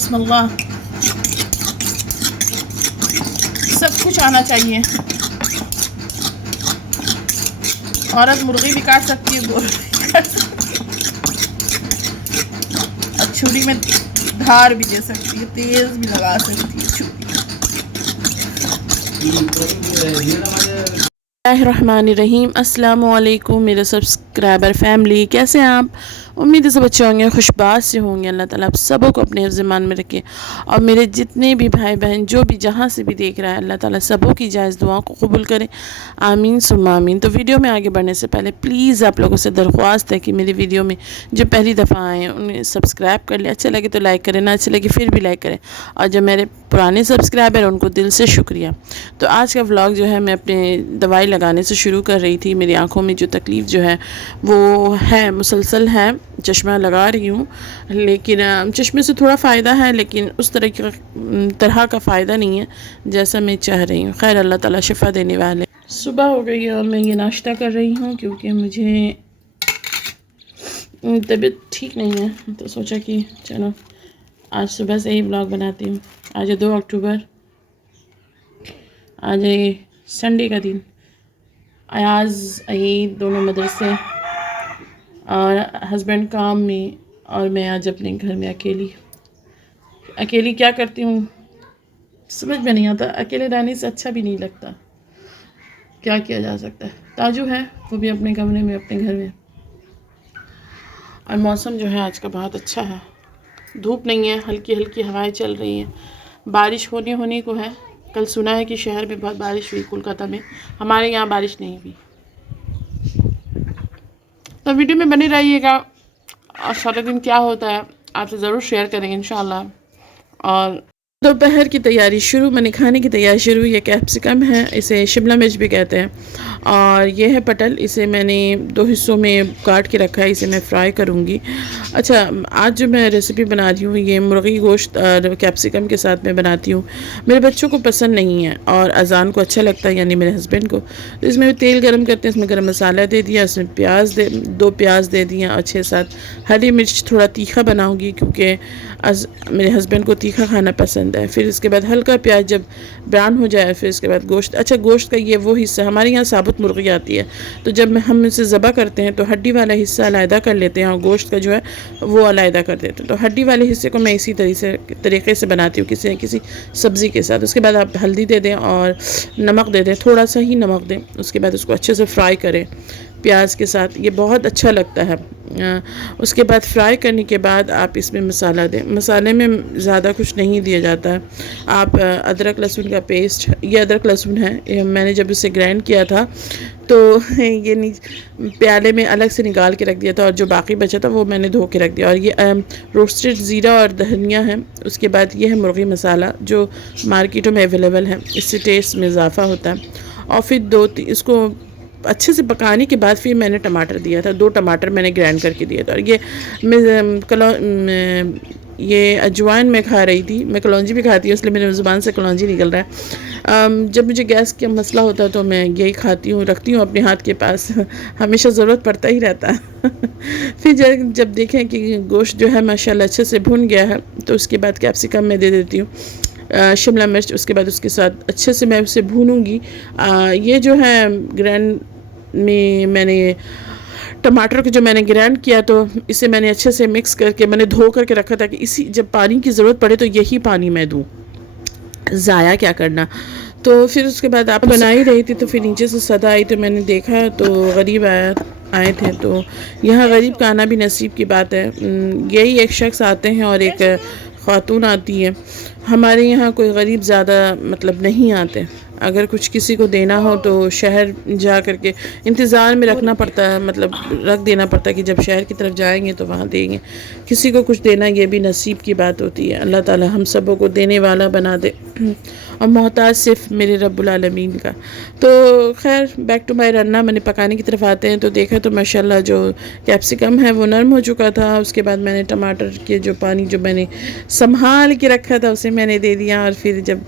बिस्मिल्लाह। सब कुछ आना चाहिए। औरत मुर्गी भी काट सकती है, गोश्त भी काट सकती है, और छुरी में धार भी दे सकती है, तेज भी लगा सकती है छुरी। बिस्मिल्लाहिर्रहमानिर्रहीम। अस्सलाम वालेकुम मेरे सब्सक्राइबर फैमिली, कैसे हैं आप? उम्मीद है सब अच्छे होंगे, खुशबाश से होंगे। अल्लाह ताला आप सबों को अपने ज़िम्मान में रखे। और मेरे जितने भी भाई बहन जो भी जहाँ से भी देख रहा है, अल्लाह ताला सबों की जायज़ दुआओं को कबूल करे, आमीन सुम्मा आमीन। तो वीडियो में आगे बढ़ने से पहले प्लीज़ आप लोगों से दरख्वास्त है कि मेरी वीडियो में जो पहली दफ़ा आए हैं उन्हें सब्सक्राइब कर ले। अच्छा लगे तो लाइक करें, ना अच्छा लगे फिर भी लाइक करें। और जो मेरे पुराने सब्सक्राइबर उनको दिल से शुक्रिया। तो आज का व्लॉग जो है मैं अपने दवाई लगाने से शुरू कर रही थी। मेरी आँखों में जो तकलीफ़ जो है वो है, मुसलसल है। चश्मा लगा रही हूँ, लेकिन चश्मे से थोड़ा फ़ायदा है, लेकिन उस तरह का फ़ायदा नहीं है जैसा मैं चाह रही हूँ। खैर, अल्लाह ताला शिफ़ा देने वाले। सुबह हो गई है और मैं ये नाश्ता कर रही हूँ क्योंकि मुझे तबीयत ठीक नहीं है, तो सोचा कि चलो आज सुबह से ही व्लॉग बनाती हूँ। आज है 2 अक्टूबर, आज है संडे का दिन। अयाज ईद दोनों मदरसे और हस्बैंड काम में, और मैं आज अपने घर में अकेली क्या करती हूँ समझ में नहीं आता। अकेले रहने से अच्छा भी नहीं लगता, क्या किया जा सकता है। ताजू है वो भी अपने कमरे में, अपने घर में। और मौसम जो है आज का बहुत अच्छा है, धूप नहीं है, हल्की हल्की हवाएं चल रही हैं। बारिश होने को है। कल सुना है कि शहर में बहुत बारिश हुई, कोलकाता में। हमारे यहाँ बारिश नहीं हुई। तो वीडियो में बने रहिएगा, और सारा दिन क्या होता है आपसे ज़रूर शेयर करेंगे इंशाल्लाह। और दोपहर की तैयारी शुरू, मैंने खाने की तैयारी शुरू। ये कैप्सिकम है, इसे शिमला मिर्च भी कहते हैं, और ये है पटल। इसे मैंने 2 हिस्सों में काट के रखा है, इसे मैं फ्राई करूँगी। अच्छा, आज जो मैं रेसिपी बना रही हूँ ये मुर्गी गोश्त और कैप्सिकम के साथ मैं बनाती हूँ। मेरे बच्चों को पसंद नहीं है और अजान को अच्छा लगता है, यानी मेरे हस्बैंड को। तो इसमें तेल गर्म करते हैं, इसमें गर्म मसाला दे दिया, इसमें 2 प्याज दे दिए, और 6-7 हरी मिर्च। थोड़ा तीखा बनाऊँगी क्योंकि मेरे हस्बैंड को तीखा खाना पसंद है। फिर इसके बाद हल्का प्याज जब ब्राउन हो जाए, फिर इसके बाद गोश्त। अच्छा, गोश्त का ये वो हिस्सा, हमारे यहाँ साबुत मुर्गी आती है, तो जब हम इसे ज़बा करते हैं तो हड्डी वाला हिस्सा अलहदा कर लेते हैं और गोश्त का जो है वो अलहदा कर देते हैं। तो हड्डी वाले हिस्से को मैं इसी तरीके से बनाती हूँ, किसी सब्ज़ी के साथ। उसके बाद आप हल्दी दे दें और नमक दे दें, थोड़ा सा ही नमक दें। उसके बाद उसको अच्छे से फ्राई करें प्याज के साथ, ये बहुत अच्छा लगता है। उसके बाद फ्राई करने के बाद आप इसमें मसाला दें। मसाले में ज़्यादा कुछ नहीं दिया जाता है। आप अदरक लहसुन का पेस्ट, ये अदरक लहसुन है, मैंने जब इसे ग्राइंड किया था तो ये प्याले में अलग से निकाल के रख दिया था, और जो बाकी बचा था वो मैंने धो के रख दिया। और ये रोस्टेड ज़ीरा और धनिया है। उसके बाद ये है मुर्गी मसाला जो मार्केटों में अवेलेबल है, इससे टेस्ट में इजाफ़ा होता है। और फिर इसको अच्छे से पकाने के बाद फिर मैंने टमाटर दिया था, 2 टमाटर मैंने ग्राइंड करके दिया था। और ये अजवाइन मैं खा रही थी, मैं कलौंजी भी खाती हूँ, इसलिए मेरे ज़ुबान से कलौंजी निकल रहा है। जब मुझे गैस का मसला होता है तो मैं यही खाती हूँ, रखती हूँ अपने हाथ के पास, हमेशा ज़रूरत पड़ता ही रहता है। फिर जब देखें कि गोश्त जो है माशाल्लाह अच्छे से भुन गया है, तो उसके बाद कैप्सिकम मैं दे देती हूँ, शिमला मिर्च। उसके बाद उसके साथ अच्छे से मैं उसे भूनूंगी। ये जो है ग्राइंड में मैंने टमाटर को जो मैंने ग्राइंड किया, तो इसे मैंने अच्छे से मिक्स करके मैंने धो करके रखा था कि इसी जब पानी की ज़रूरत पड़े तो यही पानी मैं दूँ, ज़ाया क्या करना। तो फिर उसके बाद आप बना ही रही थी, तो फिर नीचे से सदा आई, तो मैंने देखा तो गरीब आए थे। तो यहाँ गरीब का आना भी नसीब की बात है। यही एक शख्स आते हैं और एक ख़ातून आती है। हमारे यहाँ कोई गरीब ज़्यादा मतलब नहीं आते। अगर कुछ किसी को देना हो तो शहर जा कर के इंतज़ार में रखना पड़ता है, मतलब रख देना पड़ता है कि जब शहर की तरफ जाएंगे तो वहाँ देंगे। किसी को कुछ देना ये भी नसीब की बात होती है। अल्लाह ताला हम सबों को देने वाला बना दे, और मोहताज सिर्फ मेरे रब्बुल आलमीन का। तो खैर, बैक टू माई रन्ना। मैंने पकाने की तरफ आते हैं तो देखा तो माशाल्लाह जो कैप्सिकम है वो नरम हो चुका था। उसके बाद मैंने टमाटर के जो पानी जो मैंने संभाल के रखा था उसे मैंने दे दिया, और फिर जब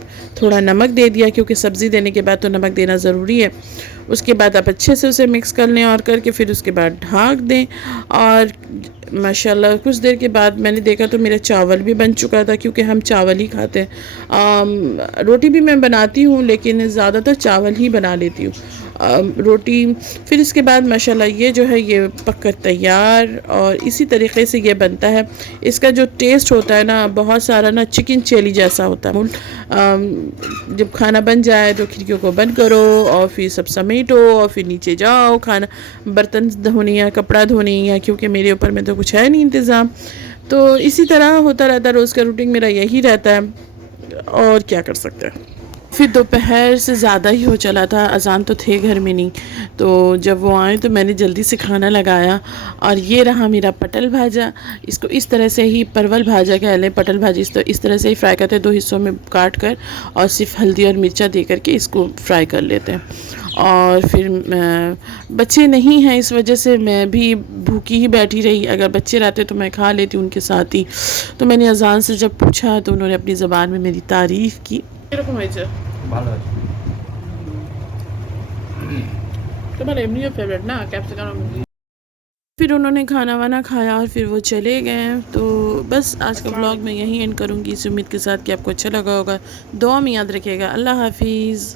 थोड़ा नमक दे दिया, क्योंकि सब्ज़ी देने के बाद तो नमक देना ज़रूरी है। उसके बाद आप अच्छे से उसे मिक्स कर लें और करके फिर उसके बाद ढाक दें। और माशाल्लाह कुछ देर के बाद मैंने देखा तो मेरा चावल भी बन चुका था, क्योंकि हम चावल ही खाते हैं। रोटी भी मैं बनाती हूँ लेकिन ज़्यादातर चावल ही बना लेती हूँ रोटी। फिर इसके बाद माशाल्लाह ये जो है ये पककर तैयार, और इसी तरीके से ये बनता है। इसका जो टेस्ट होता है ना, बहुत सारा ना चिकन चिली जैसा होता है। जब खाना बन जाए तो खिड़कियों को बंद करो और फिर सब समेटो और फिर नीचे जाओ खाना बर्तन धोने या कपड़ा धोने, या क्योंकि मेरे ऊपर में तो कुछ है नहीं इंतज़ाम। तो इसी तरह होता रहता है, रोज़ का रूटीन मेरा यही रहता है, और क्या कर सकते हैं। फिर दोपहर से ज़्यादा ही हो चला था, अजान तो थे घर में नहीं, तो जब वो आए तो मैंने जल्दी से खाना लगाया। और ये रहा मेरा पटल भाजा। इसको इस तरह से ही परवल भाजा कह लें, पटल भाजी इस तरह से ही फ्राई करते हैं, 2 हिस्सों में काट कर और सिर्फ हल्दी और मिर्चा दे करके इसको फ्राई कर लेते हैं। और फिर बच्चे नहीं हैं, इस वजह से मैं भी भूखी ही बैठी रही। अगर बच्चे रहते तो मैं खा लेती उनके साथ ही। तो मैंने अजान से जब पूछा तो उन्होंने अपनी ज़बान में मेरी तारीफ़ की। फिर उन्होंने खाना वाना खाया और फिर वो चले गए। तो बस आज का व्लॉग मैं यहीं एंड करूँगी, इस उम्मीद के साथ कि आपको अच्छा लगा होगा। दुआ में याद रखिएगा। अल्लाह हाफिज़।